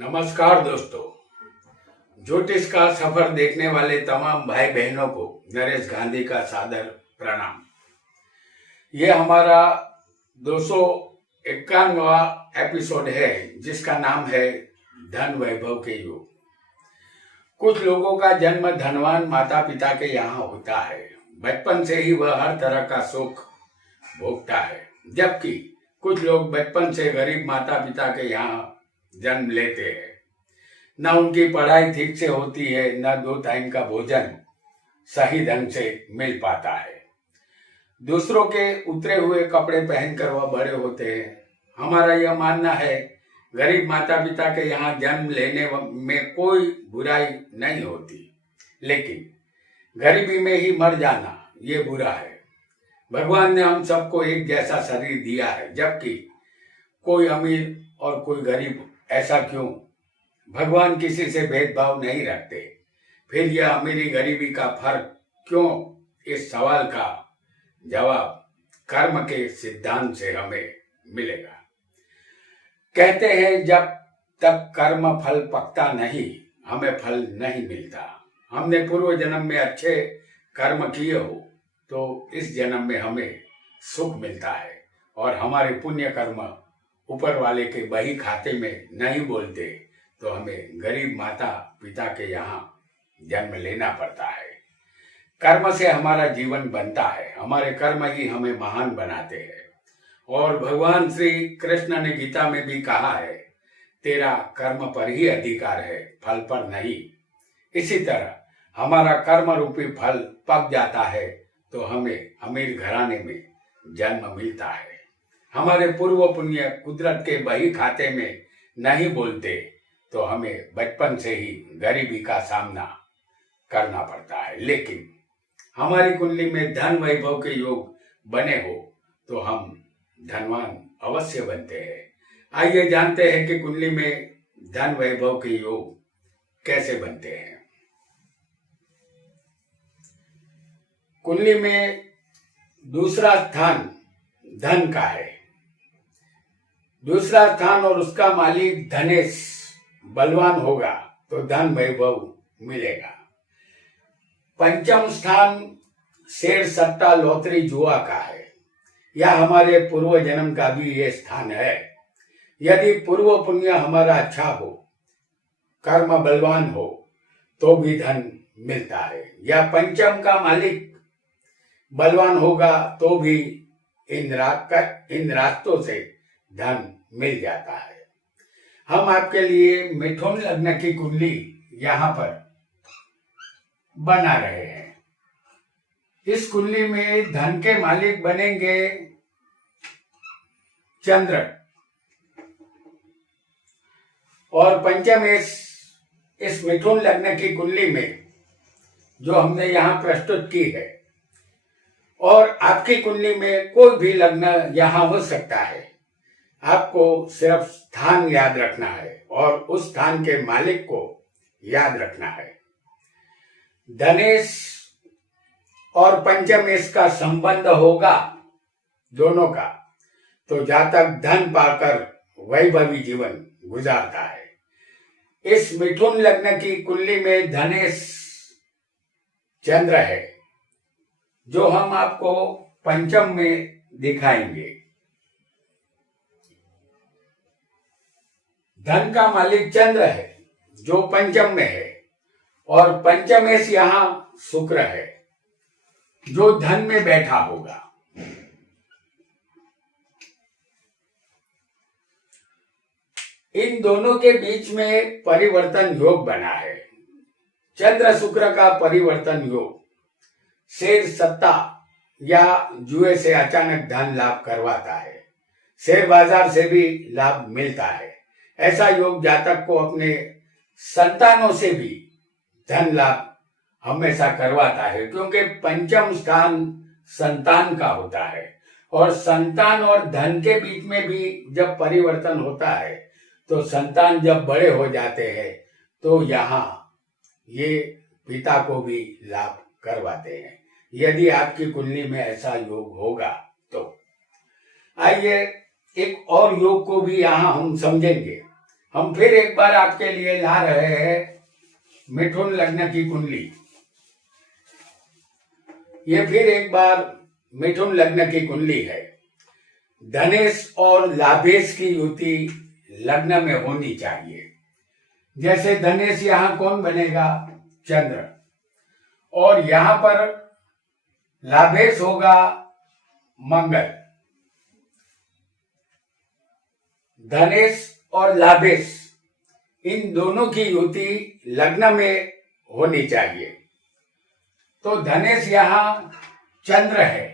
नमस्कार दोस्तों। ज्योतिष का सफर देखने वाले तमाम भाई बहनों को नरेश गांधी का सादर प्रणाम। ये हमारा 251वां एपिसोड है जिसका नाम है धन वैभव के युग। कुछ लोगों का जन्म धनवान माता पिता के यहाँ होता है, बचपन से ही वह हर तरह का सुख भोगता है, जबकि कुछ लोग बचपन से गरीब माता पिता के यहाँ जन्म लेते हैं। न उनकी पढ़ाई ठीक से होती है, न 2 टाइम का भोजन सही ढंग से मिल पाता है। दूसरों के उतरे हुए कपड़े पहनकर वह बड़े होते हैं। हमारा यह मानना है गरीब माता पिता के यहाँ जन्म लेने में कोई बुराई नहीं होती, लेकिन गरीबी में ही मर जाना ये बुरा है। भगवान ने हम सबको एक जैसा शरीर दिया है, जबकि कोई अमीर और कोई गरीब। ऐसा क्यों? भगवान किसी से भेदभाव नहीं रखते। फिर यह अमीरी गरीबी का फर्क क्यों? इस सवाल का जवाब कर्म के सिद्धांत से हमें मिलेगा। कहते हैं जब तक कर्म फल पकता नहीं, हमें फल नहीं मिलता। हमने पूर्व जन्म में अच्छे कर्म किए हो तो इस जन्म में हमें सुख मिलता है, और हमारे पुण्य कर्म ऊपर वाले के बही खाते में नहीं बोलते तो हमें गरीब माता पिता के यहाँ जन्म लेना पड़ता है। कर्म से हमारा जीवन बनता है, हमारे कर्म ही हमें महान बनाते हैं। और भगवान श्री कृष्ण ने गीता में भी कहा है, तेरा कर्म पर ही अधिकार है, फल पर नहीं। इसी तरह हमारा कर्म रूपी फल पक जाता है तो हमें अमीर घराने में जन्म मिलता है। हमारे पूर्व पुण्य कुदरत के बही खाते में नहीं बोलते तो हमें बचपन से ही गरीबी का सामना करना पड़ता है। लेकिन हमारी कुंडली में धन वैभव के योग बने हो तो हम धनवान अवश्य बनते हैं। आइए जानते हैं कि कुंडली में धन वैभव के योग कैसे बनते हैं। कुंडली में दूसरा स्थान धन का है। दूसरा स्थान और उसका मालिक धनेश बलवान होगा तो धन वैभव मिलेगा। पंचम स्थान शेर सट्टा लॉटरी जुआ का है। यह हमारे पूर्व जन्म का भी ये स्थान है। यदि पूर्व पुण्य हमारा अच्छा हो, कर्म बलवान हो तो भी धन मिलता है। या पंचम का मालिक बलवान होगा तो भी इन रास्तों से धन मिल जाता है। हम आपके लिए मिथुन लग्न की कुंडली यहाँ पर बना रहे हैं। इस कुंडली में धन के मालिक बनेंगे चंद्र, और पंचम इस मिथुन लग्न की कुंडली में जो हमने यहाँ प्रस्तुत की है। और आपकी कुंडली में कोई भी लग्न यहाँ हो सकता है। आपको सिर्फ स्थान याद रखना है और उस स्थान के मालिक को याद रखना है। धनेश और पंचमेश का संबंध होगा दोनों का, तो जातक धन पाकर वैभवी जीवन गुजारता है। इस मिथुन लग्न की कुंडली में धनेश चंद्र है, जो हम आपको पंचम में दिखाएंगे। धन का मालिक चंद्र है जो पंचम में है, और पंचमेश यहाँ शुक्र है जो धन में बैठा होगा। इन दोनों के बीच में परिवर्तन योग बना है। चंद्र शुक्र का परिवर्तन योग शेर सट्टा या जुए से अचानक धन लाभ करवाता है। शेयर बाजार से भी लाभ मिलता है। ऐसा योग जातक को अपने संतानों से भी धन लाभ हमेशा करवाता है, क्योंकि पंचम स्थान संतान का होता है। और संतान और धन के बीच में भी जब परिवर्तन होता है तो संतान जब बड़े हो जाते हैं तो यहाँ ये पिता को भी लाभ करवाते हैं। यदि आपकी कुंडली में ऐसा योग होगा तो आइए एक और योग को भी यहाँ हम समझेंगे। हम फिर एक बार आपके लिए ला रहे हैं मिथुन लग्न की कुंडली। ये फिर एक बार मिथुन लग्न की कुंडली है। धनेश और लाभेश की युति लग्न में होनी चाहिए। जैसे धनेश यहां कौन बनेगा? चंद्र। और यहां पर लाभेश होगा मंगल। धनेश और लाभेश इन दोनों की युति लग्न में होनी चाहिए। तो धनेश यहां चंद्र है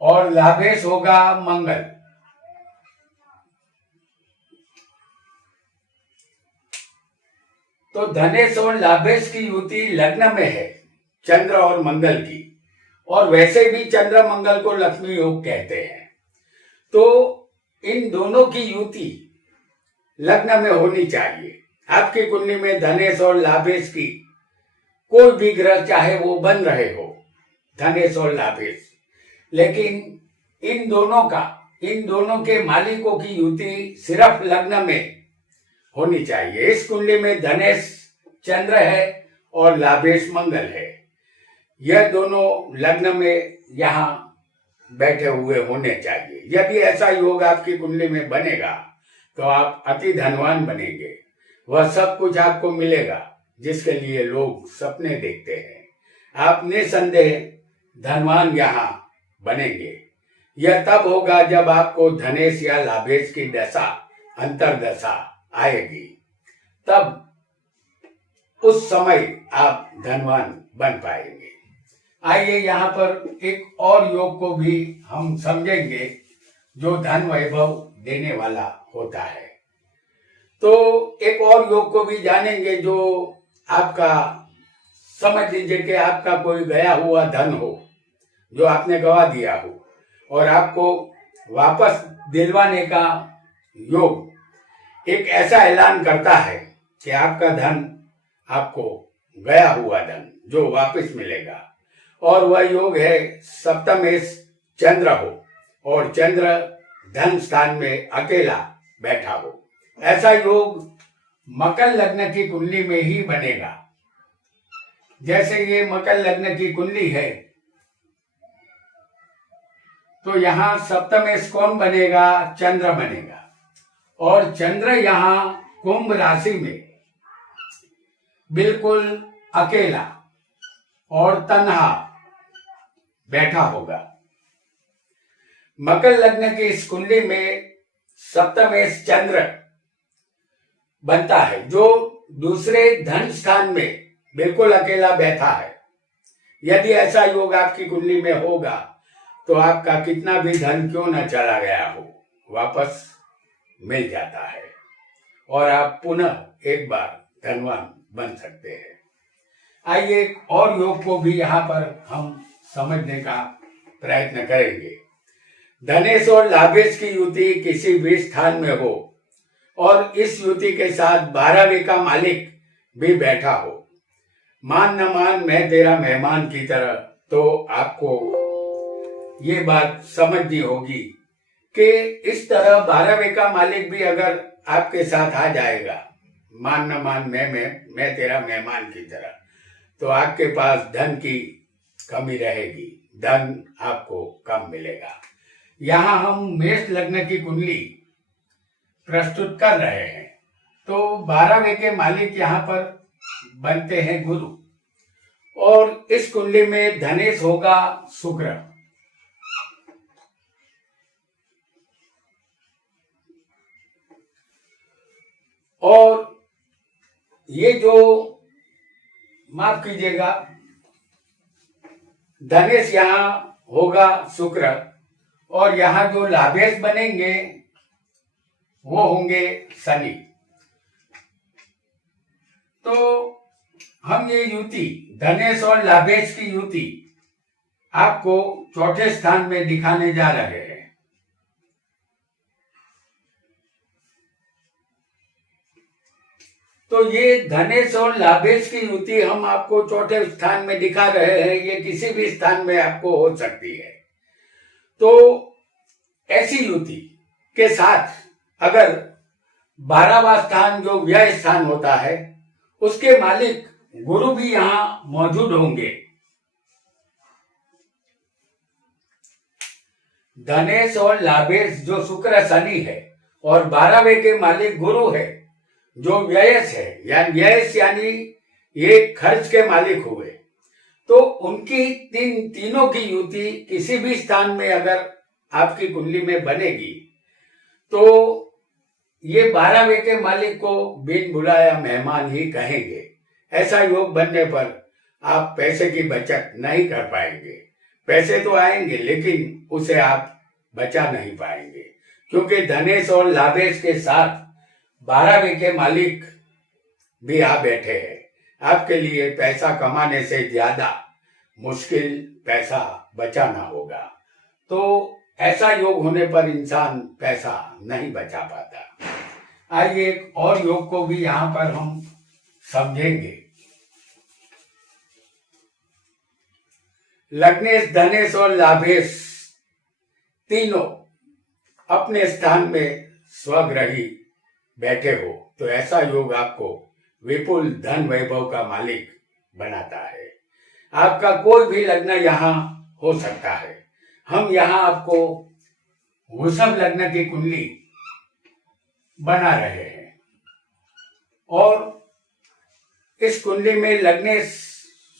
और लाभेश होगा मंगल। तो धनेश और लाभेश की युति लग्न में है चंद्र और मंगल की, और वैसे भी चंद्र मंगल को लक्ष्मी योग कहते हैं। तो इन दोनों की युति लग्न में होनी चाहिए। आपकी कुंडली में धनेश और लाभेश की कोई भी ग्रह चाहे वो बन रहे हो, धनेश और लाभेश, लेकिन इन दोनों के मालिकों की युति सिर्फ लग्न में होनी चाहिए। इस कुंडली में धनेश चंद्र है और लाभेश मंगल है। यह दोनों लग्न में यहाँ बैठे हुए होने चाहिए। यदि ऐसा योग आपकी कुंडली में बनेगा तो आप अति धनवान बनेंगे। वह सब कुछ आपको मिलेगा जिसके लिए लोग सपने देखते हैं। आप निसंदेह धनवान यहाँ बनेंगे। यह तब होगा जब आपको धनेश या लाभेश की दशा, अंतरदशा आएगी, तब उस समय आप धनवान बन पाएंगे। आइए यहाँ पर एक और योग को भी हम समझेंगे जो धन वैभव देने वाला होता है। तो एक और योग को भी जानेंगे जो आपका, समझ लीजिए कि आपका कोई गया हुआ धन हो जो आपने गवा दिया हो और आपको वापस दिलवाने का योग एक ऐसा ऐलान करता है कि आपका धन, आपको गया हुआ धन जो वापस मिलेगा। और वह योग है सप्तमेश चंद्र हो और चंद्र धन स्थान में अकेला बैठा हो। ऐसा योग मकर लग्न की कुंडली में ही बनेगा। जैसे ये मकर लग्न की कुंडली है तो यहाँ सप्तमेश कौन बनेगा? चंद्र बनेगा। और चंद्र यहाँ कुंभ राशि में बिल्कुल अकेला और तन्हा बैठा होगा। मकर लग्न की इस कुंडली में सप्तमेश चंद्र बनता है जो दूसरे धन स्थान में बिल्कुल अकेला बैठा है। यदि ऐसा योग आपकी कुंडली में होगा तो आपका कितना भी धन क्यों न चला गया हो, वापस मिल जाता है और आप पुनः एक बार धनवान बन सकते हैं। आइए एक और योग को भी यहाँ पर हम समझने का प्रयत्न करेंगे। धनेश और लाभेश की युति किसी भी स्थान में हो और इस युति के साथ 12वें का मालिक भी बैठा हो, मान न मान मैं तेरा मेहमान की तरह, तो आपको ये बात समझनी होगी कि इस तरह 12वें का मालिक भी अगर आपके साथ आ जाएगा, मान न मान मैं तेरा मेहमान की तरह, तो आपके पास धन की कमी रहेगी, धन आपको कम मिलेगा। यहाँ हम मेष लग्न की कुंडली प्रस्तुत कर रहे हैं। तो 12वें के मालिक यहाँ पर बनते हैं गुरु और इस कुंडली में धनेश होगा शुक्र। और ये जो, माफ कीजिएगा, धनेश यहाँ होगा शुक्र और यहाँ जो लाभेश बनेंगे वो होंगे शनि। तो हम ये युति, धनेश और लाभेश की युति आपको चौथे स्थान में दिखाने जा रहे हैं। तो ये धनेश और लाभेश की युति हम आपको चौथे स्थान में दिखा रहे हैं। ये किसी भी स्थान में आपको हो सकती है। तो ऐसी युति के साथ अगर 12वां स्थान जो व्यय स्थान होता है उसके मालिक गुरु भी यहां मौजूद होंगे। धनेश और लाभेश जो शुक्र शनि है और 12वें के मालिक गुरु है जो व्ययस है, यानी व्ययस यानी ये खर्च के मालिक हुए। तो उनकी तीनों की युति किसी भी स्थान में अगर आपकी कुंडली में बनेगी तो ये 12वें के मालिक को बिन बुलाया मेहमान ही कहेंगे। ऐसा योग बनने पर आप पैसे की बचत नहीं कर पाएंगे। पैसे तो आएंगे लेकिन उसे आप बचा नहीं पाएंगे, क्योंकि धनेश और लाभेश के साथ 12वें के मालिक भी आ बैठे हैं। आपके लिए पैसा कमाने से ज्यादा मुश्किल पैसा बचाना होगा। तो ऐसा योग होने पर इंसान पैसा नहीं बचा पाता। आइए एक और योग को भी यहां पर हम समझेंगे। लग्नेश, धनेश और लाभेश तीनों अपने स्थान में स्वग्रही बैठे हो तो ऐसा योग आपको विपुल धन वैभव का मालिक बनाता है। आपका कोई भी लग्न यहाँ हो सकता है। हम यहाँ आपको वृषभ लग्न की कुंडली बना रहे हैं और इस कुंडली में लग्नेश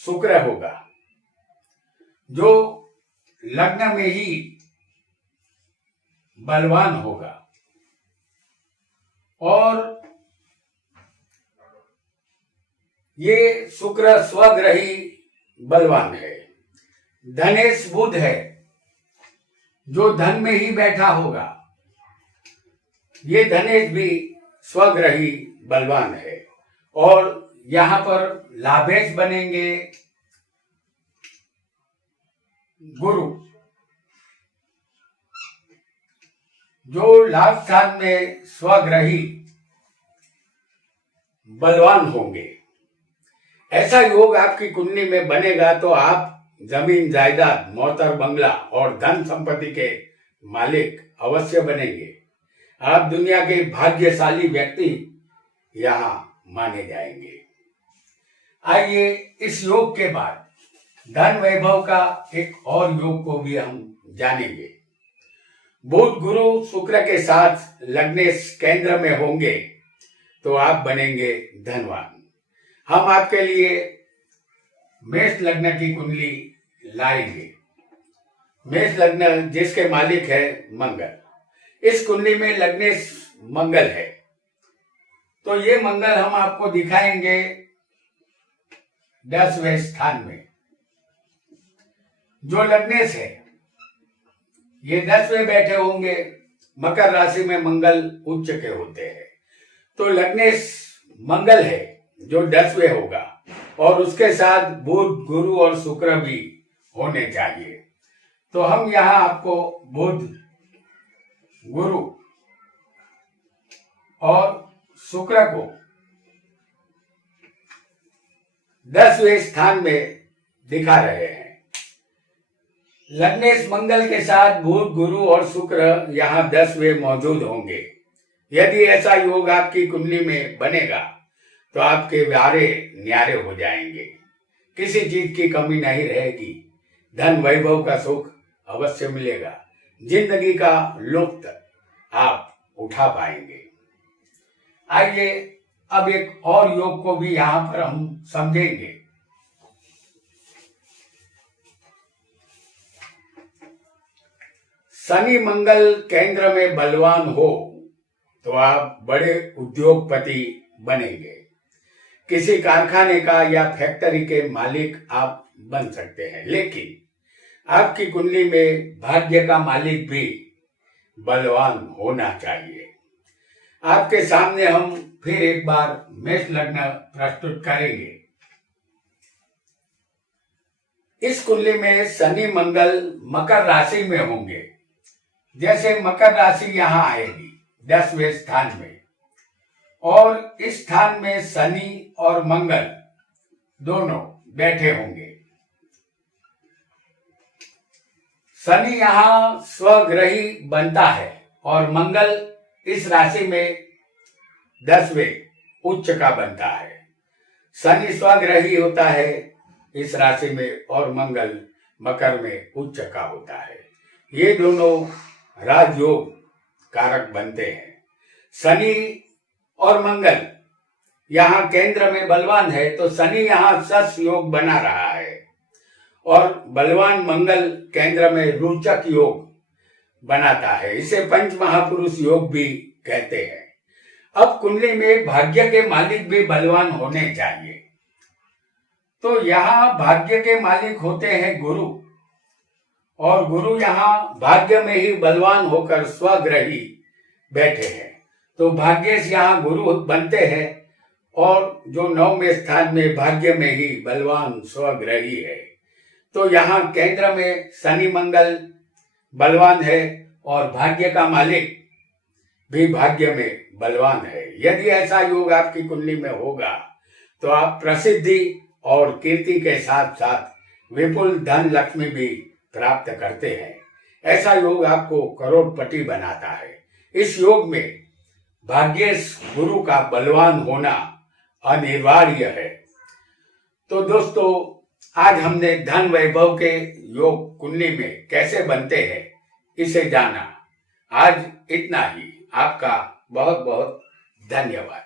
शुक्र होगा जो लग्न में ही बलवान होगा और ये शुक्र स्वग्रही बलवान है। धनेश बुध है जो धन में ही बैठा होगा। ये धनेश भी स्वग्रही बलवान है और यहां पर लाभेश बनेंगे गुरु जो लाभ स्थान में स्वग्रही बलवान होंगे। ऐसा योग आपकी कुंडली में बनेगा तो आप जमीन जायदाद, मोटर बंगला और धन संपत्ति के मालिक अवश्य बनेंगे। आप दुनिया के भाग्यशाली व्यक्ति यहाँ माने जाएंगे। आइए इस योग के बाद धन वैभव का एक और योग को भी हम जानेंगे। बुध गुरु शुक्र के साथ लग्नेश केंद्र में होंगे तो आप बनेंगे धनवान। हम आपके लिए मेष लग्न की कुंडली लाएंगे। मेष लग्न जिसके मालिक है मंगल। इस कुंडली में लग्नेश मंगल है तो ये मंगल हम आपको दिखाएंगे 10वें स्थान में। जो लग्नेश है ये 10वें बैठे होंगे। मकर राशि में मंगल उच्च के होते हैं तो लग्नेश मंगल है जो 10वें होगा और उसके साथ बुध, गुरु और शुक्र भी होने चाहिए। तो हम यहाँ आपको बुध, गुरु और शुक्र को 10वें स्थान में दिखा रहे हैं। लग्नेश मंगल के साथ बुध, गुरु और शुक्र यहाँ 10वें मौजूद होंगे। यदि ऐसा योग आपकी कुंडली में बनेगा तो आपके व्यारे न्यारे हो जाएंगे। किसी चीज की कमी नहीं रहेगी। धन वैभव का सुख अवश्य मिलेगा। जिंदगी का लुत्फ आप उठा पाएंगे। आइए अब एक और योग को भी यहां पर हम समझेंगे। शनि मंगल केंद्र में बलवान हो तो आप बड़े उद्योगपति बनेंगे। किसी कारखाने का या फैक्ट्री के मालिक आप बन सकते हैं। लेकिन आपकी कुंडली में भाग्य का मालिक भी बलवान होना चाहिए। आपके सामने हम फिर एक बार मेष लग्न प्रस्तुत करेंगे। इस कुंडली में शनि मंगल मकर राशि में होंगे। जैसे मकर राशि यहाँ आएगी 10वें स्थान में और इस स्थान में शनि और मंगल दोनों बैठे होंगे। शनि यहाँ स्वग्रही बनता है और मंगल इस राशि में 10वें उच्च का बनता है। शनि स्वग्रही होता है इस राशि में और मंगल मकर में उच्च का होता है। ये दोनों राजयोग कारक बनते हैं। शनि और मंगल यहाँ केंद्र में बलवान है तो शनि यहाँ शश योग बना रहा है और बलवान मंगल केंद्र में रोचक योग बनाता है। इसे पंच महापुरुष योग भी कहते हैं। अब कुंडली में भाग्य के मालिक भी बलवान होने चाहिए। तो यहाँ भाग्य के मालिक होते हैं गुरु, और गुरु यहाँ भाग्य में ही बलवान होकर स्वग्रही बैठे हैं। तो भाग्य से यहाँ गुरु बनते हैं और जो 9वें स्थान में भाग्य में ही बलवान स्वग्रही है। तो यहाँ केंद्र में शनि मंगल बलवान है और भाग्य का मालिक भी भाग्य में बलवान है। यदि ऐसा योग आपकी कुंडली में होगा तो आप प्रसिद्धि और कीर्ति के साथ साथ विपुल धन लक्ष्मी भी प्राप्त करते हैं। ऐसा योग आपको करोड़पति बनाता है। इस योग में भाग्येश गुरु का बलवान होना अनिवार्य है। तो दोस्तों, आज हमने धन वैभव के योग कुंडली में कैसे बनते हैं इसे जाना। आज इतना ही। आपका बहुत बहुत धन्यवाद।